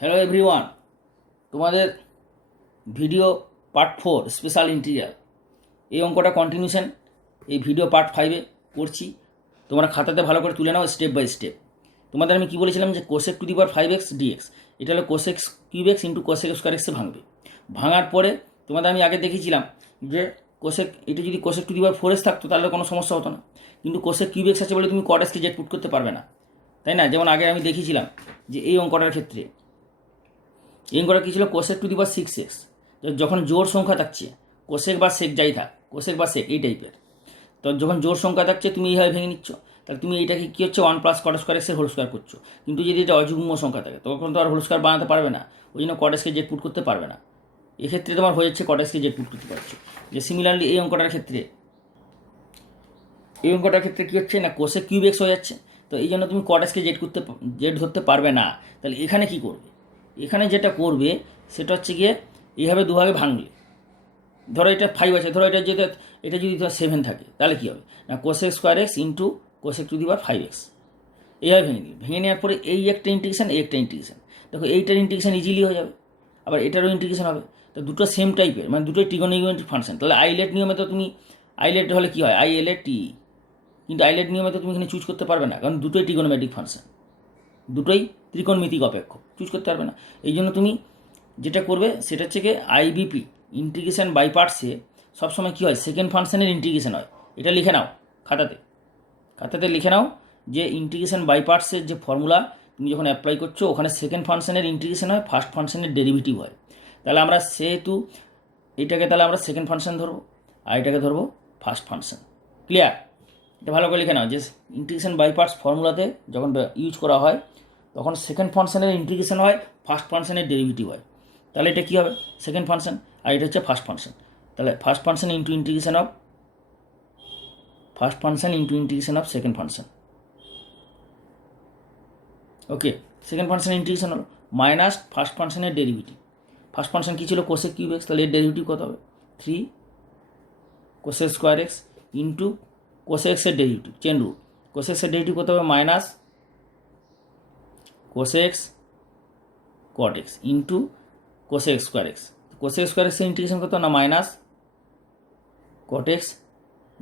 Hello everyone, তোমাদের video part 4 special integral এই অঙ্কটা কন্টিনিউশন এই ভিডিও পার্ট 5-এ করছি। তোমরা খাতাতে ভালো করে তুলে নাও স্টেপ বাই স্টেপ। তোমাদের আমি কি বলেছিলাম যে cosec to the power 5x dx এটা হলো cosec cube x into cosec square এক্সে ভাঙবে। ভাঙার পরে তোমাদের আমি আগে দেখিয়েছিলাম যে কোসেক এটা যদি cosec to the power 4x থাকতো তাহলে কোনো সমস্যা হতো না, কিন্তু কোসেক কিউব এক্স আছে বলে তুমি কট এক্সকে জেড পুট করতে পারবে না, তাই না? যেমন আগে আমি দেখিয়েছিলাম যে এই অঙ্কটার ক্ষেত্রে এই অঙ্কটা কী ছিল, cosec to the power 6x যখন জোড় সংখ্যা থাকছে, কোসেক বা সেক যাই থাক, কোসেক বা সেক এই টাইপের, তো যখন জোড় সংখ্যা থাকছে তুমি এইভাবে ভেঙে নিচ্ছ, তাহলে তুমি এইটাকে কী হচ্ছে 1 প্লাস কট স্কোয়ার এক্সের হোল স্কোয়ার করছো। কিন্তু যদি এটা অযুগ্ম সংখ্যা থাকে তখন তো আর হোল স্কোয়ার বানাতে পারবে না, ওই জন্য কট এক্সকে জেড পুট করতে পারবে না। এক্ষেত্রে তোমার হয়ে যাচ্ছে কট এক্সকে জেড পুট করতে পারছো। যে সিমিলারলি এই অঙ্কটার ক্ষেত্রে কী হচ্ছে না, কোসেক কিউব এক্স হয়ে যাচ্ছে, তো এই জন্য তুমি কট এক্সকে জেড ধরতে পারবে না। তাহলে এখানে কি করবে, এখানে যেটা করবে সেটা হচ্ছে গিয়ে এইভাবে দুভাগে ভাঙলে, ধরো এটা 5 আছে, ধরো এটা যদি ধরো 7 থাকে তাহলে কী হবে না, cosec square x into cosec to the power 5x এইভাবে ভেঙে দিলে, ভেঙে নেওয়ার পরে এই একটা ইন্টিগ্রেশন এই একটা ইন্টিগ্রেশন, দেখো এইটার ইন্টিগ্রেশন ইজিলি হয়ে যাবে, আবার এটারও ইন্টিগ্রেশন হবে। তো দুটো সেম টাইপের, মানে দুটোই ট্রিগোনোমেট্রিক ফাংশন। তাহলে আইলেট নিয়মে তো তুমি আইলেট হলে কী হয়, ILAT, কিন্তু আইলেট নিয়মে তো তুমি এখানে চুজ করতে পারবে না, কারণ দুটোই ট্রিগোনোমেট্রিক ফাংশন, দুটোই ত্রিকোণমিতিক অপেক্ষক, চুজ করতে পারবে না। এই জন্য তুমি যেটা করবে সেটা হচ্ছে কি IBP ইন্টিগ্রেশন বাই পার্টসে সবসময় কী হয়, সেকেন্ড ফাংশনের ইন্টিগ্রেশন হয়। এটা লিখে নাও খাতাতে লিখে নাও যে ইন্টিগ্রেশন বাই পার্টসের যে ফর্মুলা তুমি যখন অ্যাপ্লাই করছো ওখানে সেকেন্ড ফাংশনের ইন্টিগ্রেশন হয়, ফার্স্ট ফাংশনের ডেরিভেটিভ হয়। তাহলে আমরা সেহেতু এটাকে তাহলে আমরা সেকেন্ড ফাংশন ধরবো আর এটাকে ধরবো ফার্স্ট ফাংশন। ক্লিয়ার? এটা ভালো করে লিখে নাও যে ইন্টিগ্রেশন বাই পার্টস ফর্মুলাতে যখন ইউজ করা হয় তখন সেকেন্ড ফাংশনের ইন্টিগ্রেশন হয়, ফার্স্ট ফাংশনের ডেরিভেটিভ হয়। তাহলে এটা কী হবে, সেকেন্ড ফাংশন, আর এটা হচ্ছে ফার্স্ট ফাংশন। তাহলে first function into integration of second function. Okay, second ফাংশনের ইন্টিগ্রেশন হলো মাইনাস ফার্স্ট ফাংশনের ডেরিভেটিভ। ফার্স্ট ফাংশন কী ছিল, কোসেক কিউব এক্স, তাহলে এর ডেরিভেটিভ কত হবে 3 cosec square x into cosec এক্সের ডেরিভেটিভ চেন রুট, কোসেক এক্সের ডেরিভেটিভ কত হবে মাইনাস কোসেক কট x into cosec square X. Cosec square এক্সের ইন্টিগ্রেশন কত না minus cot x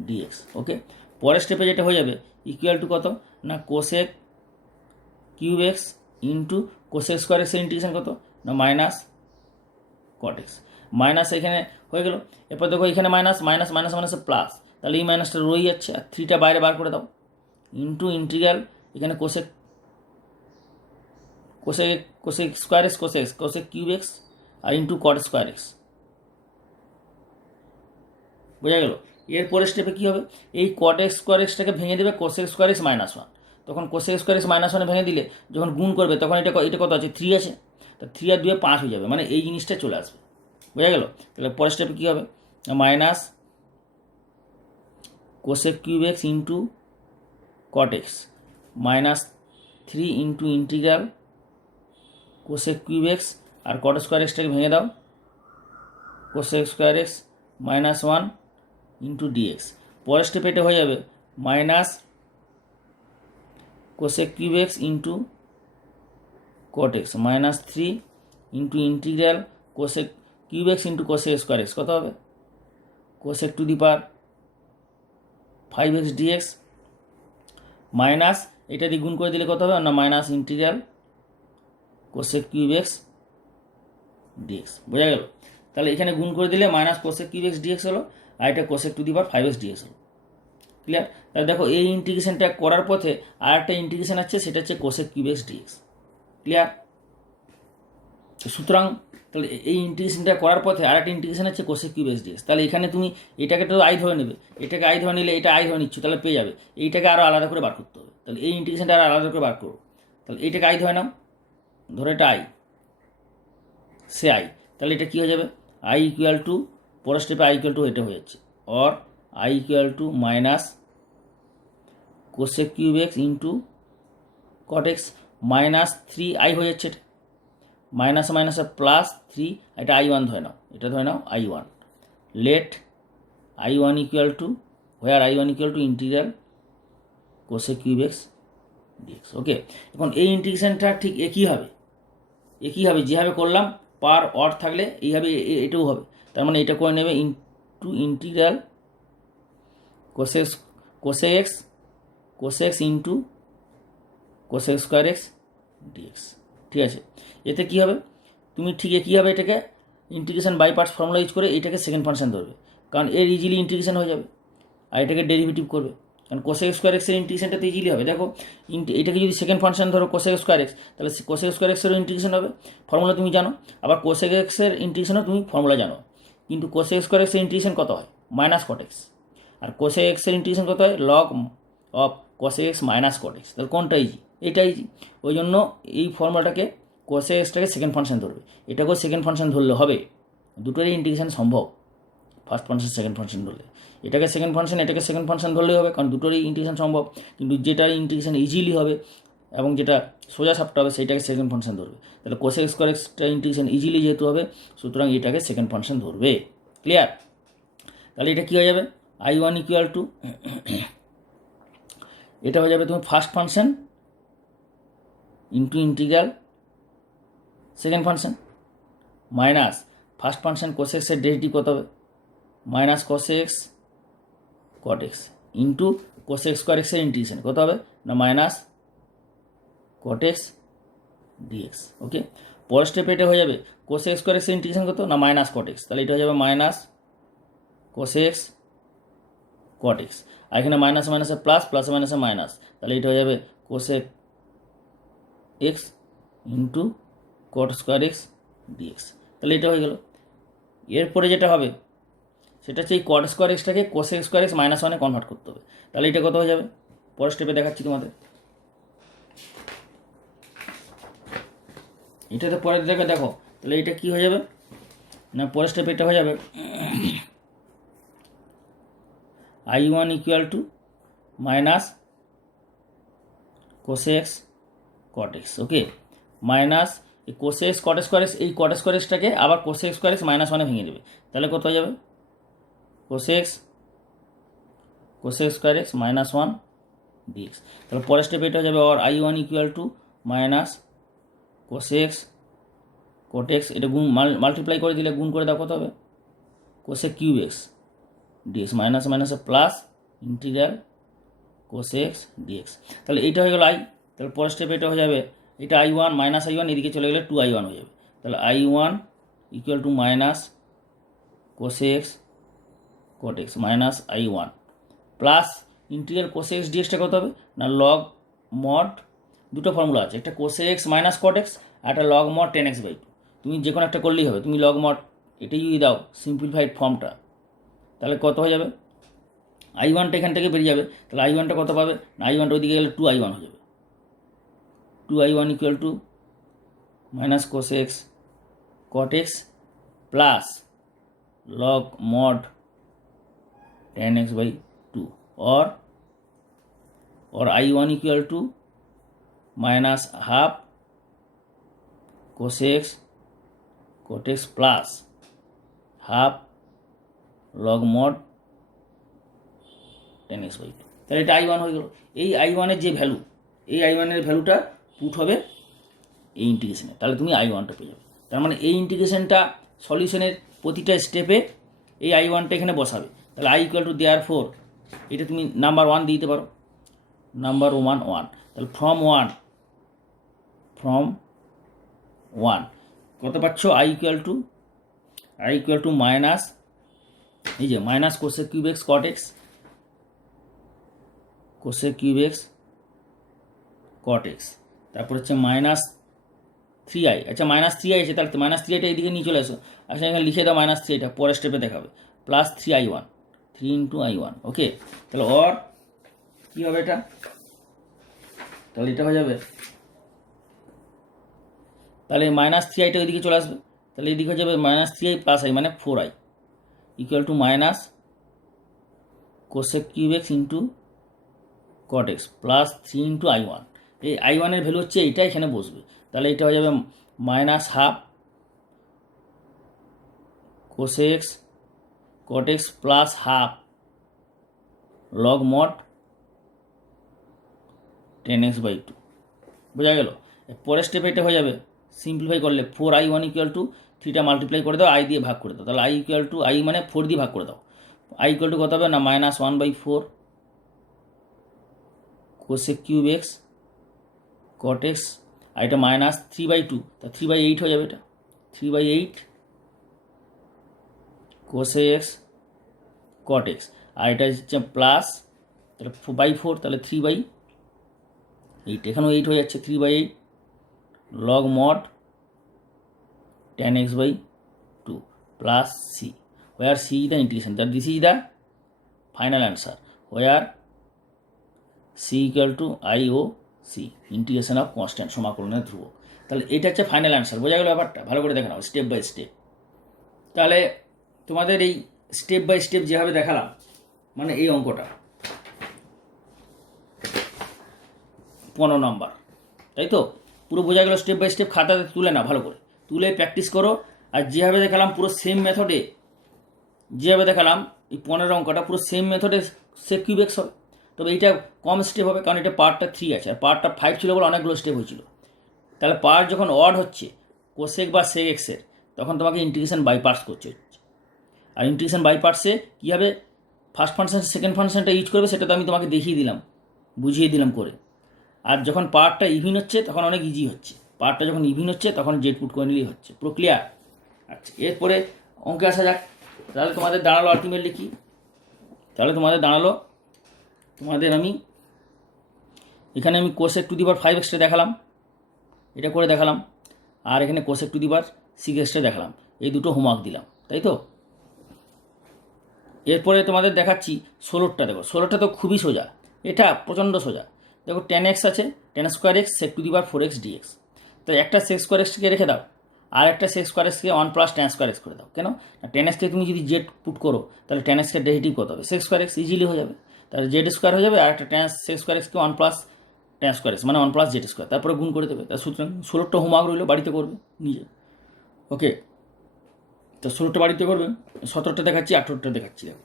dx. Okay, পরের স্টেপে যেটা হয়ে যাবে ইকুয়াল টু কত না cosec cube x into cosec square এক্সের ইন্টিগ্রেশন কত না মাইনাস কট এক্স। মাইনাস এখানে হয়ে গেল, এরপর দেখো এখানে মাইনাস মাইনাস মাইনাস মাইনাসে প্লাস, তাহলে এই মাইনাসটা রয়ে যাচ্ছে, আর 3টা বাইরে বার করে দাও ইন্টু ইন্টিগ্রাল এখানে cosec square X cosec cube x আর ইন্টু কট স্কোয়ার এক্স। বোঝা গেল? এরপরের স্টেপে কী হবে, এই কট এক্স স্কোয়ার এক্সটাকে ভেঙে দেবে কোসেক স্কোয়ার এক্স -1, তখন কোসেক স্কোয়ার এক্স -1 ভেঙে দিলে যখন গুণ করবে তখন এটা কত আছে 3 আছে, তো 3 আর 2 5 হয়ে যাবে, মানে এই জিনিসটা চলে আসবে। বোঝা গেল? তাহলে পরের স্টেপে কী হবে, minus cosec cube x into cot x -3 into integral cosec cube x আর কট স্কোয়ার এক্সটাকে ভেঙে দাও cosec square x -1 into dx. পরের স্টেপে এটা হয়ে যাবে minus cosec cube x into cot x -3 into integral cosec cube x into cosec square x কত হবে cosec to the power 5x dx, minus এটা দিয়ে গুণ করে দিলে কত হবে না minus integral cosec cube x dx. বোঝা গেল? তাহলে এখানে গুণ করে দিলে minus cosec cube x dx হলো, আর এটা cosec to the power 5x dx হলো। ক্লিয়ার? তাহলে দেখো এই ইন্টিগ্রেশনটা করার পথে আর একটা ইন্টিগ্রেশন আছে, সেটা হচ্ছে cosec cube x dx. Clear? সুতরাং তাহলে এই ইন্টিগ্রেশনটা করার পথে আর একটা ইন্টিগ্রেশন আছে কোসেক কিউব এক্স ডিএক্স। তাহলে এখানে তুমি এটাকে তো আই ধরে নেবে, এটাকে আই ধরে নিলে এটা আই ধরে নিচ্ছ, তাহলে পেয়ে যাবে। এইটাকে আরও আলাদা করে বার করতে হবে, তাহলে এই ইন্টিগ্রেশনটা আরও আলাদা করে বার করো। তাহলে এইটাকে আই ধরে নাও, ধরে এটা আই, সে আই, তাহলে এটা কী হয়ে যাবে আই ইকুয়াল টু, পরের স্টেপে আই ইকুয়াল টু এটা হয়ে যাচ্ছে, or I equal to minus cosec cube x into cot x -3 I হয়ে যাচ্ছে, এটা মাইনাস মাইনাসে +3, এটা I1 ধরে নাও, এটা ধরে নাও I1, let I1 equal to where I1 equal to integral cosec cube x dx. Okay, এখন এই ইন্টিগ্রেশনটা ঠিক একই হবে, একই হবে, যেভাবে করলাম পার অড থাকলে এইভাবে এটাও হবে। তার মানে এটা করে নেবে into integral cosec x into cosec square x dx. ঠিক আছে, এতে কী হবে, তুমি ঠিক কী হবে, এটাকে integration by parts formula use করে এটাকে সেকেন্ড ফাংশন ধরবে, কারণ এর ইজিলি ইন্টিগ্রেশন হয়ে যাবে, আর এটাকে ডেরিভেটিভ করবে, কারণ কোসেক স্কোয়ার এক্সের ইন্টিগ্রেশনটা তো ইজিলি হবে। দেখো এটাকে যদি সেকেন্ড ফাংশন ধরো কোসেক স্কোয়ার এক্স, তাহলে কোসেক স্কোয়ার এক্সেরও ইন্টিগ্রেশন হবে, ফর্মুলা তুমি জানো, আবার কোসেক এক্সের ইন্টিগ্রেশনও তুমি ফর্মুলা জানো, কিন্তু কোসেক স্কোয়ার এক্সের ইন্টিগ্রেশন কত হয়, মাইনাস কট এক্স, আর কোসেক এক্সের ইন্টিগ্রেশন কত হয়, log of cosec x minus cot x. তাহলে কোনটা ইজি, এটা ইজি, ওই জন্য এই ফর্মুলাটাকে কোসেক এক্সটাকে সেকেন্ড ফাংশন ধরবে, এটাকেও সেকেন্ড ফাংশন ধরলে হবে, দুটোরই ইন্টিগ্রেশন সম্ভব ফার্স্ট ফাংশন সেকেন্ড ফাংশন ধরলে, এটাকে সেকেন্ড ফাংশন এটাকে সেকেন্ড ফাংশন ধরলেই হবে, কারণ দুটোরই ইন্টিগ্রেশন সম্ভব, কিন্তু যেটার ইন্টিগ্রেশন ইজিলি হবে এবং যেটা সোজা সাপটা হবে সেইটাকে সেকেন্ড ফাংশন ধরবে। তাহলে cosec square extra integration easily যেহেতু হবে, সুতরাং এটাকে সেকেন্ড ফাংশন ধরবে। ক্লিয়ার? তাহলে এটা কী হয়ে যাবে, I1 ইকুয়াল টু, এটা হয়ে যাবে তুমি first function into integral second function minus first function কোসেক্সের ডেরিভেটিভ কত হবে, minus cosec x cot x into cosec x square এক্সের ইন্টিগ্রেশন কত হবে না minus cot x dx. Okay, পরের স্টেপে এটা হয়ে যাবে কোসেক্স স্কোয়ার এক্সের ইন্টিগ্রেশন কত না মাইনাস কট এক্স, তাহলে এটা হয়ে যাবে মাইনাস কোসেক্স কট এক্স, আর এখানে মাইনাস মাইনাসে প্লাস, প্লাসে মাইনাসে মাইনাস, তাহলে এটা হয়ে যাবে cosec x into cot square x dx. তাহলে এটা হয়ে গেল। এরপরে যেটা হবে সেটা হচ্ছে এই কট স্কোয়ার এক্সটাকে কোসেক স্কোয়ার এক্স মাইনাস ওয়ানে কনভার্ট করতে হবে, তাহলে এটা কত হয়ে যাবে, পরের স্টেপে দেখাচ্ছি তোমাদের, এটাতে পরের জায়গায় দেখো, তাহলে এটা কী হয়ে যাবে না পরের স্টেপে এটা হয়ে যাবে I1 equal to minus cosec x cot x. Okay, minus এই কোসেক্স কট স্কোয়ার এক্স, এই কট স্কোয়ার এক্সটাকে আবার কোসেক্স স্কোয়ার এক্স মাইনাস ওয়ানে ভেঙে দেবে, তাহলে কত হয়ে যাবে cosec x square x minus one dx. তাহলে পরের স্টেপে এটা হয়ে যাবে আর I1 equal to minus cosec x cot x, এটা গুণ মাল্টিপ্লাই করে দিলে গুণ করে দাও কত হবে cosec cube x dx, minus মাইনাসে প্লাস ইন্টিগ্রাল কোসেক্স ডিএক্স। তাহলে এইটা হয়ে গেল আই, তাহলে পরের স্টেপে এটা হয়ে যাবে এটা I1 মাইনাস I1 এদিকে চলে গেলে 2I1 হয়ে যাবে, তাহলে I1 equal to minus cosec x cot x minus I1 plus integral cosec x ডিএক্সটা কত হবে না লগ মড, দুটো ফর্মুলা আছে, একটা কোসেক্স মাইনাস কট এক্স আর একটা লগ মড 10x/2, তুমি যে কোনো একটা করলেই হবে, তুমি লগ মড এটাই যদি দাও সিম্পলিফাইড ফর্মটা, তাহলে কত হয়ে যাবে I1টা এখান থেকে বেরিয়ে যাবে, তাহলে I1টা কত পাবে না I1টা ওইদিকে গেলে 2I1 হয়ে যাবে, 2I1 equal to minus cosec x cot x plus log mod 10x/2 or I1 equal to minus half cos x cot x plus half log mod 10x/2, তাহলে এটা I1 হয়ে গেল। এই I1-এর যে ভ্যালু, এই I1-এর ভ্যালুটা পুট হবে এই ইন্টিগ্রেশনে, তাহলে তুমি I1টা পেয়ে যাবে। তার মানে এই ইন্টিগ্রেশনটা সলিউশনের প্রতিটা স্টেপে এই I1টা এখানে বসাবে, তাহলে I equal to their four, এটা তুমি নাম্বার 1 দিতে পারো, নাম্বার 1 তাহলে ফ্রম ওয়ান কত পাচ্ছ I ইকুয়াল টু মাইনাস, এই যে minus cosec cube x cot x, cosec cube x cot x, তারপর হচ্ছে মাইনাস 3i, আচ্ছা মাইনাস 3i আছে, তাহলে মাইনাস 3iটা এইদিকে নিয়ে চলে আসো, আচ্ছা এখানে লিখে দাও মাইনাস 3iটা, পরের স্টেপে দেখাবে প্লাস 3i1, 3 ইন্টু I1। ওকে, তাহলে অর কী হবে এটা, তাহলে এটা হয়ে যাবে, তাহলে মাইনাস 3iটা ওইদিকে চলে আসবে, তাহলে এদিকে হয়ে যাবে মাইনাস 3i প্লাস i মানে 4i equal to minus cosec cube x into cot x plus 3 into I1, এই I1-এর ভ্যালু হচ্ছে এইটা এখানে বসবে, তাহলে এটা হয়ে যাবে minus half cos x cot x plus half log mod 10x/2, বোঝা গেল। পরের স্টেপে এটা হয়ে যাবে সিম্পলিফাই করলে 4i1 ইকুয়াল টু 3টা মাল্টিপ্লাই করে দাও, আই দিয়ে ভাগ করে দাও, তাহলে আই ইকুয়াল টু আই মানে 4 দিয়ে ভাগ করে দাও, আই ইকুয়াল টু কত হবে না -1/4 cosec cube x cot x, আর এটা -3/2, তা 3/8 হয়ে যাবে, এটা 3/8 কোসেক এক্স কট এক্স, আর এটা হচ্ছে প্লাস, তাহলে 4/4, তাহলে 3/8, এখানেও 8 হয়ে যাচ্ছে, 3/8 log mod tan x/2 plus c, where c is the integration, that this is the final answer, where c equal to i o c, integration of constant, সমাকলনের ধ্রুবক। তাহলে এটা হচ্ছে ফাইনাল অ্যান্সার। বোঝা গেল ব্যাপারটা? ভালো করে দেখে নাও স্টেপ বাই স্টেপ। তাহলে তোমাদের এই স্টেপ বাই স্টেপ যেভাবে দেখালাম, মানে এই অঙ্কটা 15 নম্বর, তাই তো? পুরো বোঝা গেল স্টেপ বাই স্টেপ। খাতাতে তুলে না, ভালো করে তুলে প্র্যাকটিস করো। আর যেভাবে দেখালাম পুরো সেম মেথডে, যেভাবে দেখালাম এই 15 অঙ্কটা পুরো সেম মেথডে সেক কিউব এক্স হবে, তবে এইটা কম স্টেপ হবে, কারণ এটা পার্টটা 3 আছে, আর পার্টটা 5 ছিল বলে অনেকগুলো স্টেপ হয়েছিল। তাহলে পার্ট যখন অড হচ্ছে কোসেক বা সেক এক্সের, তখন তোমাকে ইন্টিগ্রেশন বাই পার্টস করতে হচ্ছে। আর ইন্টিগ্রেশন বাই পার্টসে কী হবে, ফার্স্ট ফাংশন সেকেন্ড ফাংশনটা ইউজ করবে, সেটা তো আমি তোমাকে দেখিয়ে দিলাম, বুঝিয়ে দিলাম করে। আর যখন পার্টটা ইভিন হচ্ছে তখন অনেক ইজি হচ্ছে, পার্টটা যখন ইভিন হচ্ছে তখন জেড পুট করে নিলেই হচ্ছে। পুরো ক্লিয়ার? আচ্ছা, এরপরে অঙ্কে আসা যাক। তাহলে তোমাদের দাঁড়ালো আলটিমেটলি কি? তাহলে তোমাদের দাঁড়ালো, তোমাদের এখানে আমি cosec to the power 5 extra দেখালাম, এটা করে দেখালাম, আর এখানে cosec to the power 6 extra দেখালাম। এই দুটো হোমওয়ার্ক দিলাম, তাই তো? এরপরে তোমাদের দেখাচ্ছি 16টা। দেখো 16টা তো খুবই সোজা, এটা প্রচণ্ড সোজা। দেখো tan x আছে, tan square x sec to the power 4x dx। তো একটা সেক স্কোয়ার এক্সকে রেখে দাও, আর একটা সেক স্কোয়ার এক্সকে 1 প্লাস tan স্কোয়ার এক্স করে দাও। কেন? tan এক্সকে তুমি যদি জেড পুট করো, তাহলে tan এক্সের ডেরিভেটিভ কত হবে? সেক স্কোয়ার এক্স, ইজিলি হয়ে যাবে। তাহলে জেড স্কোয়ার হয়ে যাবে, আর একটা সেক স্কোয়ার এক্সকে 1 প্লাস tan স্কোয়ার এক্স মানে 1 প্লাস জেড স্কোয়ার, তারপরে গুণ করে দেবে। তার সুতরাং 16টা হোমওয়ার্ক রইলো, বাড়িতে করবে নিজে। ওকে, তো 16টা বাড়িতে করবে। 17টা দেখাচ্ছি, 18টা দেখাচ্ছি। দেখো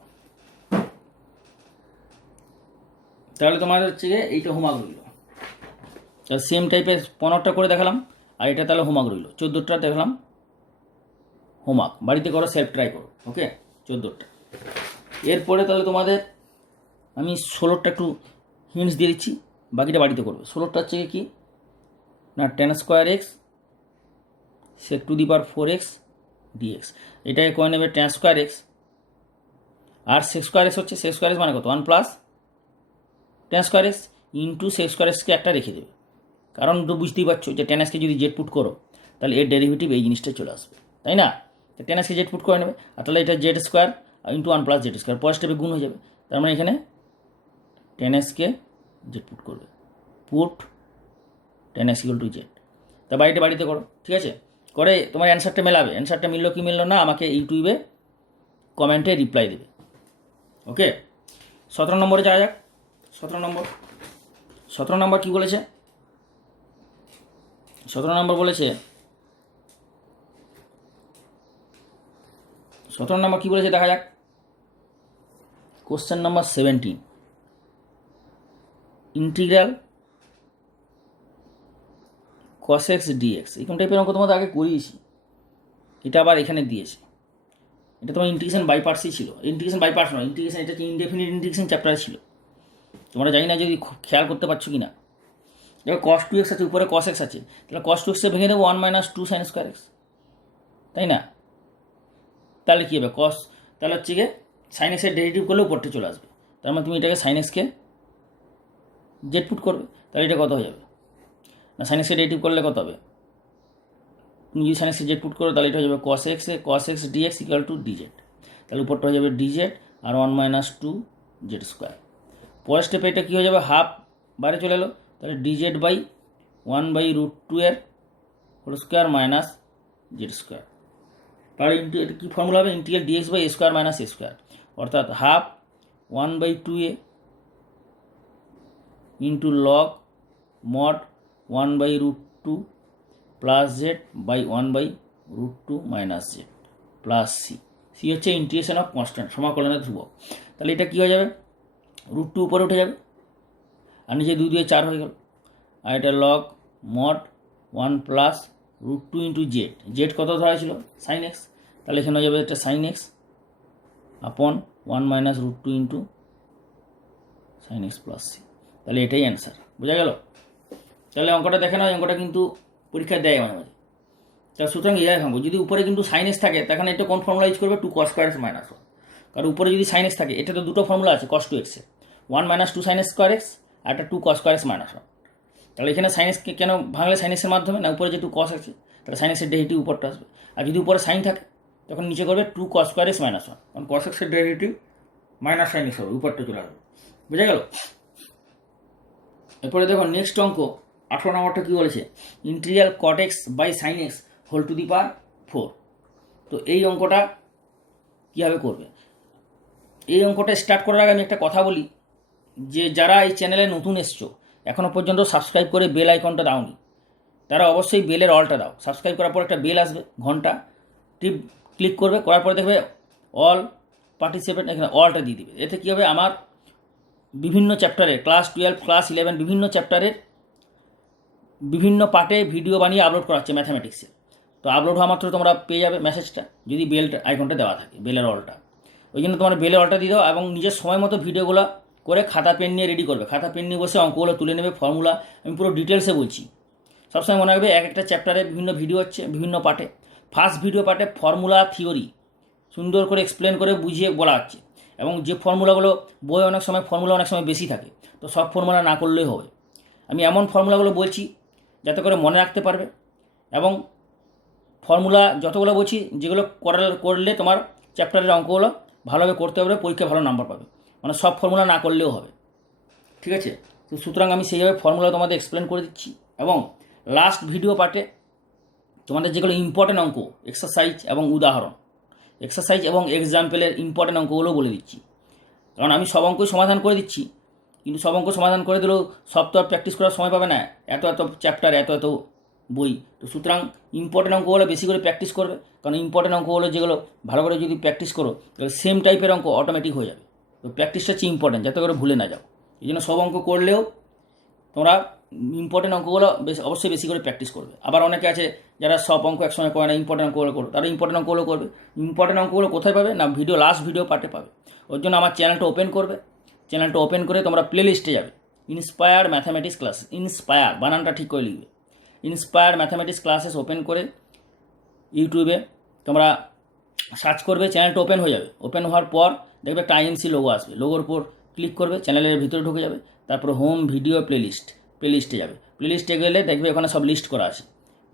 তাহলে তোমাদের হচ্ছে এইটা হোমওয়ার্ক রইল। তাহলে সেম টাইপের 15টা করে দেখালাম, আর এটা তাহলে হোমওয়ার্ক রইল। 14টা দেখালাম হোমওয়ার্ক, বাড়িতে করো, সেলফ ট্রাই করো। ওকে, 14টা। এরপরে তাহলে তোমাদের আমি 16টা একটু হিন্টস দিয়ে দিচ্ছি, বাকিটা বাড়িতে করবে। 16টা হচ্ছে কি না, tan square x sec to the power 4x dx, এটাকে করে নেবে tan স্কোয়ার এক্স, আর সেক স্কোয়ার এক্স হচ্ছে, সেক স্কোয়ার এক্স মানে কত? 1 plus tan square x into sec square এক্সকে একটা রেখে দেবে, কারণ তো বুঝতেই পারছো যে tan এক্সকে যদি জেড পুট করো, তাহলে এর ডেরিভেটিভ এই জিনিসটা চলে আসবে, তাই না? তো tan এক্সকে জেড পুট করে নেবে, আর তাহলে এটা Z square into 1 plus z square, পরের স্টেপে গুণ হয়ে যাবে। তার মানে এখানে tan এক্সকে জেড পুট করবে, put tan x equal to Z. তা বাড়িতে করো, ঠিক আছে? করে তোমার অ্যান্সারটা মেলাবে, অ্যান্সারটা মিললো কি মিললো না আমাকে ইউটিউবে কমেন্টে রিপ্লাই দেবে। ওকে, 17 নম্বরে যাওয়া যাক। 17 নম্বর কী বলেছে? 17 নম্বর বলেছে, 17 নম্বর কী বলেছে দেখা যাক। Question number 17, integral cos x dx। এরকম টাইপের অঙ্ক তোমাদের আগে করিয়েছি, এটা আবার এখানে দিয়েছে। এটা তোমার ইন্টিগ্রেশন বাই পার্টসই ছিল, ইন্টিগ্রেশন বাই পার্টস নয়, ইন্টিগ্রেশন, এটা ইনডেফিনিট ইন্টিগ্রেশন চ্যাপ্টারে ছিল। তোমরা জানি না যদি খেয়াল করতে পারছো কি না। দেখো cos 2x আছে, উপরে cos x আছে, তাহলে cos 2x ভেঙে দেবো 1 মাইনাস 2 সাইন স্কোয়ার এক্স, তাই না? তাহলে কী হবে? cos, তাহলে হচ্ছে গিয়ে সাইন এক্সের ডেরিভেটিভ করলে উপরটা চলে আসবে। তার মানে তুমি এটাকে সাইন এক্সকে জেড পুট করবে, তাহলে এটা কত হয়ে যাবে না? সাইন এক্সের ডেরিভেটিভ করলে কত হবে? তুমি যদি সাইন এক্সকে জেড পুট করো, তাহলে এটা হয়ে যাবে cos x dx equal to dz, তাহলে উপরটা হয়ে যাবে dz আর 1 মাইনাস 2 জেড স্কোয়ার। পরের স্টেপে এটা কী হয়ে যাবে? হাফ বাইরে চলে এলো, তাহলে dz বাই 1/√2 এর whole square minus z square. তাহলে এটা কী ফর্মুলা হবে? Integral dx by a square minus a square, অর্থাৎ half 1/2a into log mod 1/√2 plus z by 1/√2 minus z plus c হচ্ছে ইন্টিগ্রেশন অফ কনস্ট্যান্ট, সমাকলনের ধ্রুবক। তাহলে এটা কী হয়ে যাবে? √2 উপরে উঠে যাবে, আর নিচে 2 দিয়ে 4 হয়ে গেল, আর এটা log mod 1 plus √2 into Z, Z কত ধরা ছিল সাইন এক্স, তাহলে এখানে হয়ে যাবে এটা sign x upon 1 minus √2 into sine x plus c, তাহলে এটাই অ্যান্সার। বোঝা গেল? তাহলে অঙ্কটা দেখে নাও, অঙ্কটা কিন্তু পরীক্ষা দেয় মাঝে মাঝে। তাহলে সুতরাং এটাই ভাবো, যদি উপরে কিন্তু সাইন এক্স থাকে তখন এটা কোন ফর্মুলা ইউজ করবে, 2 cos স্কোয়ার এক্স মাইনাস 1, কারণ উপরে যদি সাইন এক্স থাকে, এটা তো দুটো ফর্মুলা আছে cos 2x এর, 1 minus 2 sine x square x আর একটা 2 cos স্কোয়ার এক্স মাইনাস 1। তাহলে এখানে সাইন এক্সকে কেন ভাঙলে সাইন এক্সের মাধ্যমে, না উপরে যে 2 cos আছে তাহলে সাইন এক্সের ডেরিভেটিভ উপরটা আসবে, আর যদি উপরে সাইন থাকে তখন নিচে করবে 2 cos স্কোয়ার এক্স মাইনাস 1, কারণ cos এক্সের ডেরিভেটিভ মাইনাস সাইন এক্স হবে, উপরটা চলে আসবে। বুঝা গেল? এরপরে দেখো নেক্সট অঙ্ক 18 নম্বরটা কী বলেছে, integral cot x by sine x whole to the power 4। তো এই অঙ্কটা কীভাবে করবে, এই অঙ্কটা স্টার্ট করার আগে আমি একটা কথা বলি, যে যারা এই চ্যানেলে নতুন এসছো, এখনও পর্যন্ত সাবস্ক্রাইব করে বেল আইকনটা দাওনি, তারা অবশ্যই বেলের অলটা দাও। সাবস্ক্রাইব করার পর একটা বেল আসবে, ঘন্টা ক্লিক করবে, করার পরে দেখবে অল পার্টিসিপেট, এখানে অলটা দিয়ে দিবে। এতে কী হবে, আমার বিভিন্ন চ্যাপ্টারে ক্লাস 12 ক্লাস 11 বিভিন্ন চ্যাপ্টারের বিভিন্ন পার্টে ভিডিও বানিয়ে আপলোড করা হচ্ছে ম্যাথামেটিক্সে। তো আপলোড হওয়া মাত্র তোমরা পেয়ে যাবে মেসেজটা, যদি বেল আইকনটা দেওয়া থাকে, বেলের অলটা। ওই জন্য তোমার বেলের অলটা দিয়ে দাও এবং নিজের সময় মতো ভিডিওগুলো করে খাতা পেন নিয়ে রেডি করবে, খাতা পেন নিয়ে বসে অঙ্কগুলো তুলে নেবে, ফর্মুলা আমি পুরো ডিটেলসে বলছি। সবসময় মনে রাখবে, এক একটা চ্যাপ্টারে বিভিন্ন ভিডিও হচ্ছে বিভিন্ন পার্টে। ফার্স্ট ভিডিও পার্টে ফর্মুলা থিওরি সুন্দর করে এক্সপ্লেন করে বুঝিয়ে বলা হচ্ছে, এবং যে ফর্মুলাগুলো বই অনেক সময় ফর্মুলা অনেক সময় বেশি থাকে, তো সব ফর্মুলা না করলেই হবে। আমি এমন ফর্মুলাগুলো বলছি যাতে করে মনে রাখতে পারবে, এবং ফর্মুলা যতগুলো বলছি যেগুলো করলে তোমার চ্যাপ্টারের অঙ্কগুলো ভালোভাবে করতে পারবে, পরীক্ষায় ভালো নাম্বার পাবে। মানে সব ফর্মুলা না করলেও হবে, ঠিক আছে? তো সুতরাং আমি সেইভাবে ফর্মুলা তোমাদের এক্সপ্লেন করে দিচ্ছি, এবং লাস্ট ভিডিও পার্টে তোমাদের যেগুলো ইম্পর্টেন্ট অঙ্ক, এক্সারসাইজ এবং উদাহরণ, এক্সারসাইজ এবং এক্সাম্পলের ইম্পর্টেন্ট অঙ্কগুলো বলে দিচ্ছি। কারণ আমি সব অঙ্কই সমাধান করে দিচ্ছি, কিন্তু সব অঙ্ক সমাধান করে দিলেও সব তো আর প্র্যাকটিস করার সময় পাবে না, এত এত চ্যাপ্টার, এত এত বই। তো সুতরাং ইম্পর্টেন্ট অঙ্কগুলো বেশি করে প্র্যাকটিস করবে, কারণ ইম্পর্টেন্ট অঙ্কগুলো যেগুলো ভালো করে যদি প্র্যাকটিস করো, তাহলে সেম টাইপের অঙ্ক অটোমেটিক হয়ে যাবে। তো প্র্যাকটিসটা হচ্ছে ইম্পর্টেন্ট, যাতে করে ভুলে না যাও। এই জন্য সব অঙ্ক করলেও তোমরা ইম্পর্টেন্ট অঙ্কগুলো অবশ্যই বেশি করে প্র্যাকটিস করবে। আবার অনেকে আছে যারা সব অঙ্ক একসময় করে না, ইম্পর্টেন্ট অঙ্কগুলো করো, তারা ইম্পর্টেন্ট অঙ্কগুলো করবে। ইম্পর্টেন্ট অঙ্কগুলো কোথায় পাবে, না লাস্ট ভিডিও পার্টে পাবে। ওর জন্য আমার চ্যানেলটা ওপেন করবে, চ্যানেলটা ওপেন করে তোমরা প্লে লিস্টে যাবে, ইন্সপায়ার ম্যাথামেটিক্স ক্লাস, ইন্সপায়ার বানানটা ঠিক করে লিখবে, ইন্সপায়ার ম্যাথামেটিক্স ক্লাসেস ওপেন করে ইউটিউবে তোমরা সার্চ করবে, চ্যানেলটা ওপেন হয়ে যাবে। ওপেন হওয়ার পর দেখবে একটা আইএনসি লোগো আসবে, লোগোর উপর ক্লিক করবে, চ্যানেলের ভিতরে ঢুকে যাবে, তারপর হোম ভিডিও প্লেলিস্টে যাবে। প্লেলিস্টে গেলে দেখবে ওখানে সব লিস্ট করা আছে,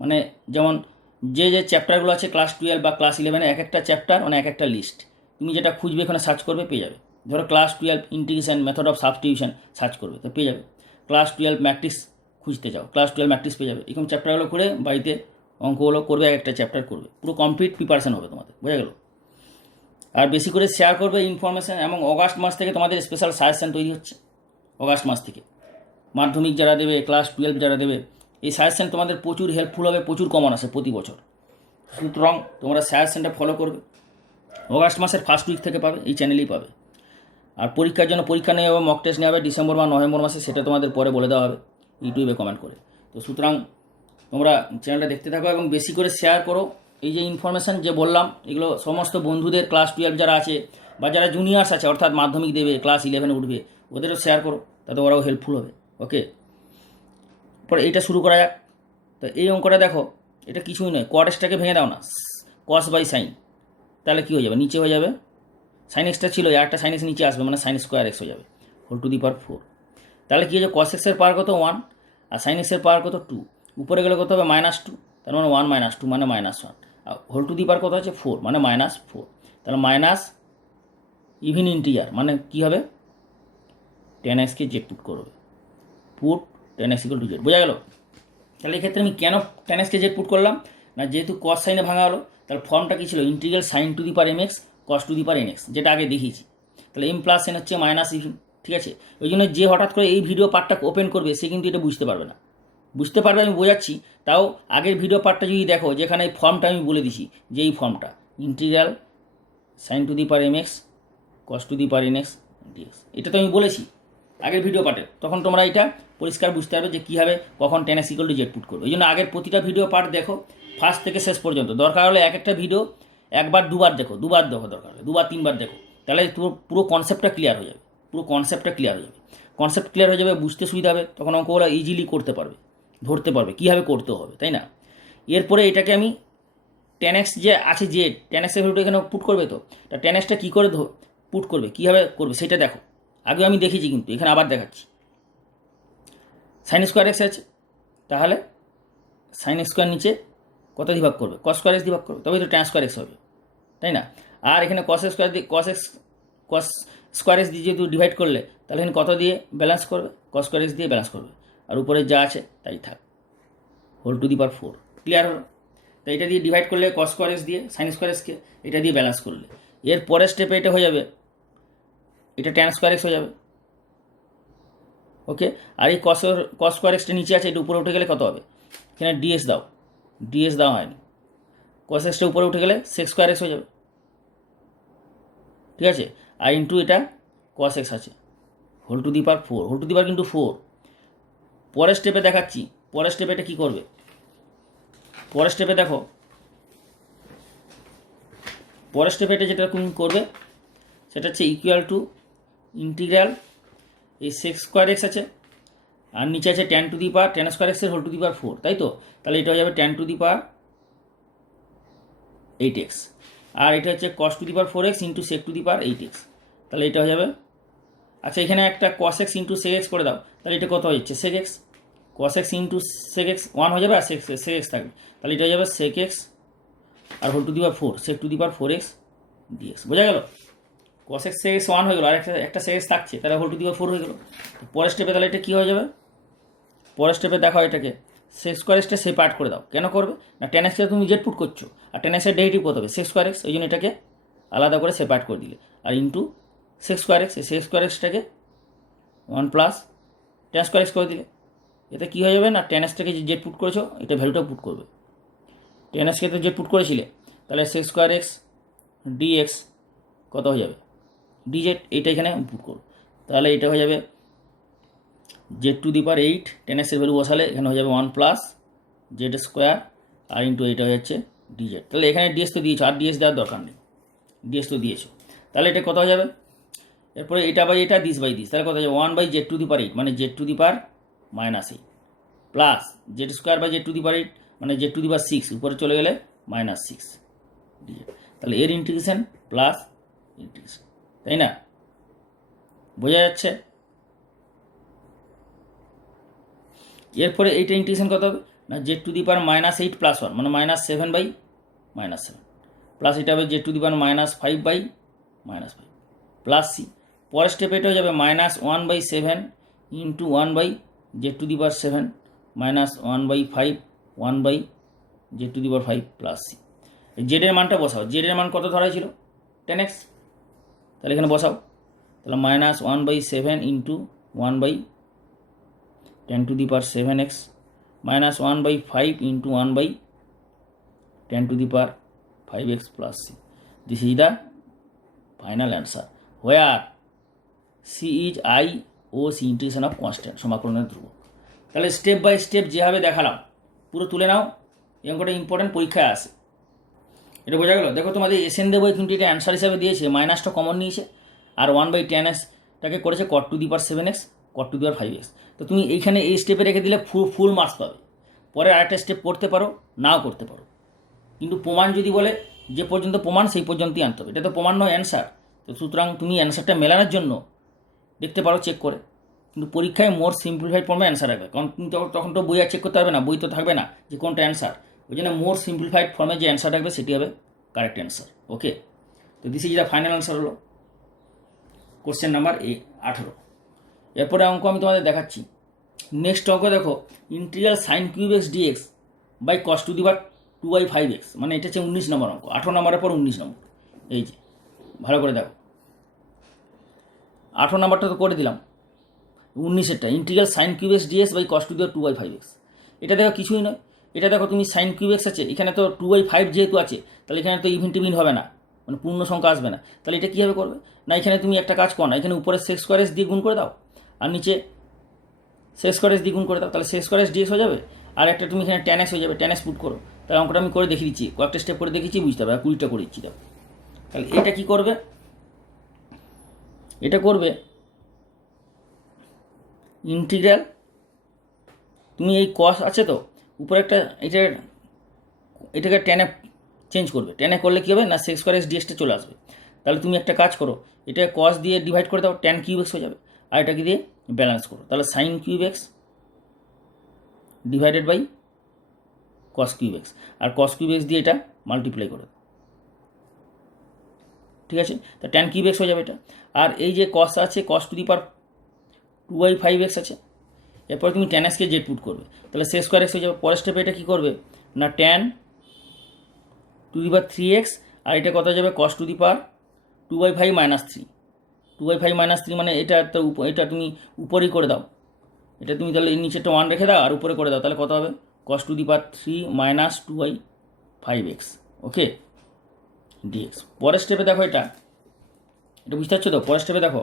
মানে যেমন যে চ্যাপ্টারগুলো আছে ক্লাস 12 বা ক্লাস 11, এক একটা চ্যাপ্টার মানে এক একটা লিস্ট। তুমি যেটা খুঁজবে এখানে সার্চ করবে, পেয়ে যাবে। ধরো class 12 integration method of substitution search করবে, তো পেয়ে যাবে। ক্লাস 12 ম্যাট্রিক্স খুঁজতে চাও, ক্লাস 12 ম্যাট্রিক্স পেয়ে যাবে। এরকম চ্যাপ্টারগুলো করে বাড়িতে অঙ্কগুলো করবে, এক একটা চ্যাপ্টার করবে, পুরো কমপ্লিট প্রিপারেশন হবে তোমাদের। বোঝা গেল? আর বেশি করে শেয়ার করবে ইনফরমেশান। এবং অগাস্ট মাস থেকে তোমাদের স্পেশাল সাজেশান তৈরি হচ্ছে, অগাস্ট মাস থেকে মাধ্যমিক যারা দেবে, ক্লাস 12 যারা দেবে, এই সাজেশান তোমাদের প্রচুর হেল্পফুল হবে, প্রচুর কমন আসে প্রতি বছর। সুতরাং তোমরা সাজেশানটা ফলো করবে, অগাস্ট মাসের ফার্স্ট উইক থেকে পাবে, এই চ্যানেলেই পাবে। আর পরীক্ষার জন্য পরীক্ষা নেওয়া হবে, মক টেস্ট নেওয়া হবে ডিসেম্বর বা নভেম্বর মাসে, সেটা তোমাদের পরে বলে দেওয়া হবে ইউটিউবে কমেন্ট করে। তো সুতরাং তোমরা চ্যানেলটা দেখতে থাকো এবং বেশি করে শেয়ার করো। এই যে ইনফরমেশান যে বললাম, এগুলো সমস্ত বন্ধুদের ক্লাস 12 যারা আছে বা যারা জুনিয়র্স আছে, অর্থাৎ মাধ্যমিক দেবে, ক্লাস 11 উঠবে, ওদেরও শেয়ার করো, তাতে ওরাও হেল্পফুল হবে। ওকে, পরে এইটা শুরু করা যাক। তো এই অঙ্কটা দেখো, এটা কিছুই নয়, কট এক্সটাকে ভেঙে দাও না, কস বাই সাইন, তাহলে কী হয়ে যাবে, নিচে হয়ে যাবে সাইন এক্সটা ছিল, একটা সাইন এক্স নিচে আসবে, মানে সাইন স্কোয়ার এক্স হয়ে যাবে হোল টু দি পাওয়ার 4। তাহলে কী হয়ে যাবে, কস এক্সের পাওয়ার কত 1 আর সাইন এক্সের পাওয়ার কত 2, উপরে গেলে কত হবে -2, তার মানে 1 - 2 মানে -1, আর হোল টু দি পাওয়ার কত আছে 4 মানে -4। তাহলে মাইনাস ইভিন ইন্টিজার মানে কী হবে, 10x জেড পুট করবে, পুট 10x = জেড। বোঝা গেল? তাহলে এক্ষেত্রে আমি কেন 10x জেড পুট করলাম, না যেহেতু কস সাইনে ভাঙা হলো, তাহলে ফর্মটা কী ছিল, integral sin two the power mx cos two the power nx, যেটা আগে দেখিয়েছি। তাহলে m + n হচ্ছে মাইনাস ইভিন, ঠিক আছে? ওই জন্য যে হঠাৎ করে এই ভিডিও পার্টটা ওপেন করবে সে কিন্তু এটা বুঝতে পারবে না, বুঝতে পারবে আমি বোঝাচ্ছি। তাও আগের ভিডিও পার্টটা যদি দেখো, যেখানে এই ফর্মটা আমি বলে দিছি, যে এই ফর্মটা integral sin two the power mx cos two the power nx dx, এটা তো আমি বলেছি আগের ভিডিও পার্টে, তখন তোমরা এটা পরিষ্কার বুঝতে পারবে যে কীভাবে কখন tan x = z পুট করবে। ওই জন্য আগের প্রতিটা ভিডিও পার্ট দেখো ফার্স্ট থেকে শেষ পর্যন্ত, দরকার হলে এক একটা ভিডিও একবার দুবার দেখো দরকার হলে দুবার তিনবার দেখো, তাহলে পুরো কনসেপ্টটা ক্লিয়ার হয়ে যাবে, কনসেপ্ট ক্লিয়ার হয়ে যাবে, বুঝতে সুবিধা হবে, তখন অঙ্কগুলো ইজিলি করতে পারবে, ধরতে পারবে কীভাবে করতে হবে, তাই না? এরপরে এটাকে আমি tan x যে আছে জেড, tan x এর ভ্যালুটা এখানে পুট করবে, তো tan x টা কী করে পুট করবে, কীভাবে করবে সেটা দেখো। আগে আমি দেখিয়েছি, কিন্তু এখানে আবার দেখাচ্ছি। sin স্কোয়ার এক্স আছে, তাহলে sin স্কোয়ার নিচে কত দিয়ে ভাগ করবে, cos স্কোয়ার এক্স দিয়ে ভাগ করবে, তবেই তো tan স্কোয়ার এক্স হবে, তাই না? আর এখানে cos স্কোয়ার এক্স দিয়ে যেহেতু ডিভাইড করলে, তাহলে এখানে কত দিয়ে ব্যালেন্স করবে, cos স্কোয়ার এক্স দিয়ে ব্যালেন্স করবে, আর উপরে যা আছে তাই থাক, whole to the power 4। Clear হলো? তো এটা দিয়ে ডিভাইড করলে cos স্কোয়ার এক্স দিয়ে, sin স্কোয়ার এক্সকে এটা দিয়ে ব্যালেন্স করলে, এর পরের স্টেপে এটা হয়ে যাবে, এটা tan স্কোয়ার এক্স হয়ে যাবে। ওকে, আর এই cos স্কোয়ার এক্সটা নিচে আছে, এটা উপরে উঠে গেলে কত হবে, এখানে ডিএস দেওয়া হয়নি, cos এক্সটা উপরে উঠে গেলে sec স্কোয়ার এক্স হয়ে যাবে, ঠিক আছে? আর ইন্টু এটা cos এক্স আছে, whole to the power 4, whole to the power কিন্তু 4। পরের স্টেপে দেখাচ্ছি, পরের স্টেপে এটা কী করবে, পরের স্টেপে দেখো, পরের স্টেপে এটা যেটা তুমি করবে সেটা হচ্ছে ইকুয়াল টু ইন্টিগ্রাল, এই sec স্কোয়ার এক্স আছে আর নিচে আছে tan two the power tan square এক্সের হোল টু দি পাওয়ার 4, তাই তো? তাহলে এটা হয়ে যাবে tan two the power 8x, আর এটা হচ্ছে cos two the power 4x into sec to the power 8x, তাহলে এটা হয়ে যাবে। আচ্ছা, এখানে একটা cos x into sec x করে দাও, তাহলে এটা কত হয়ে যাচ্ছে sec x, cos x into sec x 1 হয়ে যাবে, আর sec x থাকবে, তাহলে এটা হয়ে যাবে sec x আর whole to the power 4 sec to the power 4x dx। বোঝা গেল? cos x sec x 1 হয়ে গেল, আর একটা sec x থাকছে, তাহলে হোল টু দি পাওয়ার 4 হয়ে গেল। পরের স্টেপে তাহলে এটা কী হয়ে যাবে, পরের স্টেপে দেখো এটাকে sec স্কোয়ার এক্সটা সেপারেট করে দাও। কেন করবে না, tan x তুমি জেড পুট করছো, আর tan x এর ডেরিভেটিভ কত হবে sec স্কোয়ার এক্স, ওই জন্য এটাকে আলাদা করে সেপারেট করে দিলে, আর ইন্টু sec স্কোয়ার এক্স, এই sec স্কোয়ার এক্সটাকে 1 প্লাস tan স্কোয়ার এক্স করে দিলে, এতে কী হয়ে যাবে না, tan x-টাকে যে জেড পুট করেছো এটা ভ্যালুটা পুট করবে, tan x-কে তো জেড পুট করেছিলে, তাহলে sec স্কোয়ার এক্স dx কত হয়ে যাবে dz, এইটা এখানে পুট করো, তাহলে এটা হয়ে যাবে Z to the power 8, tan x এর ভ্যালু বসালে এখানে হয়ে যাবে 1 প্লাস জেড স্কোয়ার, আর ইন্টু এইটা হয়ে যাচ্ছে ডিজেড। তাহলে এখানে ডিএস তো দিয়েছো, আর ডিএস দেওয়ার দরকার নেই, ডিএস তো দিয়েছো, তাহলে এটা কত হয়ে যাবে, এরপরে এটা বাই এটা দিস বাই দিস, তাহলে কত হয়ে যাবে 1 by z to the power 8 মানে z to the power -8 plus z square by z to the power 8 মানে জেড টু দি পাওয়ার 6, উপরে চলে গেলে -6 ডিজেড। তাহলে এর ইন্টিগ্রেশন প্লাস ইন্টিগ্রেশন, তাই না? বোঝা যাচ্ছে? এরপরে এইটা ইন্টিগ্রেশন কত হবে না, z to the power -8 plus 1 মানে -7 বাই -7 প্লাস এটা হবে z to the power -5 by -5 plus c. পরের স্টেপে এটা হয়ে যাবে -1 by 7 into 1 by z to the power 7 -1 by 5 1 by z to the power 5 plus c. জেডের মানটা বসাও, জেডের মান কত ধরা ছিল tan x, তাহলে এখানে বসাও, তাহলে -1 by 7 into 1 by tan to the power 7x minus 1 by 5 into 1 by tan to the power 5x plus c. This is the final answer where c is IOC integration of constant, সমাকলনের ধ্রুবক। তাহলে step by step যেভাবে দেখালাম পুরো তুলে নাও, এই অঙ্কটা important, পরীক্ষায় আসে। এটা বোঝা গেল? দেখো তোমাদের এসএন দেবো কিন্তু এটা অ্যান্সার হিসাবে দিয়েছে, মাইনাসটা কমন নিয়েছে, আর 1 বাই tan x-টাকে করেছে cot to the power 7x cot to the power 5x। তো তুমি এইখানে এই স্টেপে রেখে দিলে ফুল মার্কস পাবে। পরে আরেকটা স্টেপ করতে পারো, নাও করতে পারো, কিন্তু প্রমাণ যদি বলে যে পর্যন্ত প্রমাণ সেই পর্যন্তই আনতে হবে, এটা তো প্রমাণ নয় অ্যান্সার। তো সুতরাং তুমি অ্যান্সারটা মেলানোর জন্য দেখতে পারো চেক করে, কিন্তু পরীক্ষায় মোর সিম্পলিফাইড ফর্মে অ্যান্সার রাখবে, কারণ তুমি তখন তো বই আর চেক করতে পারবে না, বই তো থাকবে না যে কোনটা অ্যান্সার। ওই জন্য মোর সিম্পলিফাইড ফর্মে যে অ্যান্সার রাখবে সেটি হবে কারেক্ট অ্যান্সার। ওকে, তো this is the final answer হলো কোশ্চেন নাম্বার 18। এরপরে অঙ্ক আমি তোমাদের দেখাচ্ছি। নেক্সট অঙ্ক দেখো, integral sine cube x dx by cos to the power 2/5x, মানে এটা হচ্ছে 19 নম্বর অঙ্ক, 18 নম্বরের পর 19 নম্বর। এই যে ভালো করে দেখো, 18 নম্বরটা তো করে দিলাম, 19এরটা integral sine cube x dx by cos to the power 2/5x। এটা দেখো কিছুই নয়, এটা দেখো তুমি সাইন কিউব এক্স আছে, এখানে তো 2/5 যেহেতু আছে, তাহলে এখানে তো ইভিন টিভিন হবে না, মানে পূর্ণ সংখ্যা আসবে না। তাহলে এটা কীভাবে করবে না, এখানে তুমি একটা কাজ করো না, এখানে উপরে সেক্স স্কোয়ার এক্স দিয়ে গুণ করে দাও, আর নিচে সে স্কোয়ার এক্স দ্বিগুণ করে দাও, তাহলে সে স্কোয়ার এক্স ডিএক্স হয়ে যাবে। আর একটা তুমি এখানে ট্যান এক্স হয়ে যাবে, ট্যান এক্স পুট করো। তাহলে অঙ্কটা আমি করে দেখিয়ে দিচ্ছি, কয়েকটা স্টেপ করে দেখিয়েছি, বুঝতে হবে। আর 20টা করে দিচ্ছি। দাও, তাহলে এটা কি করবে, এটা করবে ইন্টিগ্রাল, তুমি এই কস আছে তো উপরে একটা, এটাকে টেনে চেঞ্জ করবে। টেনে করলে কী হবে না, সেক্স স্কোয়ার এক্স ডিএক্সটা চলে আসবে। তাহলে তুমি একটা কাজ করো, এটা কস দিয়ে ডিভাইড করে দাও, ট্যান কিউব এক্স হয়ে যাবে। আর এটাকে দিয়ে ব্যালেন্স করো, তাহলে sine cube x divided by cos cube x, আর কস কিউব এক্স দিয়ে এটা মাল্টিপ্লাই করে দাও। ঠিক আছে, তা ট্যান কিউব এক্স হয়ে যাবে এটা। আর এই যে কস আছে, কস টু দি পাওয়ার 2/5x আছে। এরপরে তুমি ট্যান এক্সকে জেড পুট করবে, তাহলে সে স্কোয়ার এক্স হয়ে যাবে। পরের স্টেপে এটা কী করবে না, tan two the power 3x, আর এটা কত যাবে কস টু দি পাওয়ার 2/5 - 3। 2/5 - 3 মানে এটা তো এটা তুমি উপরেই করে দাও, এটা তুমি তাহলে নিচেরটা 1 রেখে দাও আর উপরে করে দাও, তাহলে কত হবে কস to the power 3 - 2/5x, okay, dx. পরের স্টেপে দেখো, এটা বুঝতে পারছো তো? পরের স্টেপে দেখো,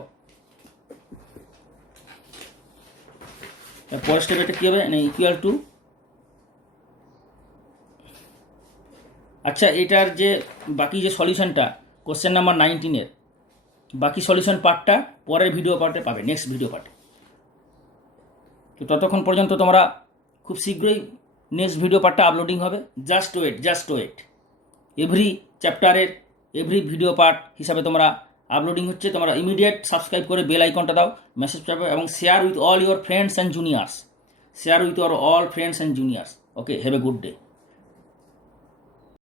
পরের স্টেপে এটা কী হবে না, ইকুয়াল টু, আচ্ছা এটার যে বাকি যে সলিউশনটা কোশ্চেন নাম্বার 19-এর বাকি সলিউশন পার্টটা পরের ভিডিও পার্টে পাবে, নেক্সট ভিডিও পার্টে। তো ততক্ষণ পর্যন্ত তোমরা খুব শীঘ্রই নেক্সট ভিডিও পার্টটা আপলোডিং হবে, জাস্ট ওয়েট। এভরি চ্যাপ্টারের এভরি ভিডিও পার্ট হিসাবে তোমরা আপলোডিং হচ্ছে। তোমরা ইমিডিয়েট সাবস্ক্রাইব করে বেল আইকনটা দাও, মেসেজ পাবে, এবং share with all your friends and juniors. Okay, have a good day.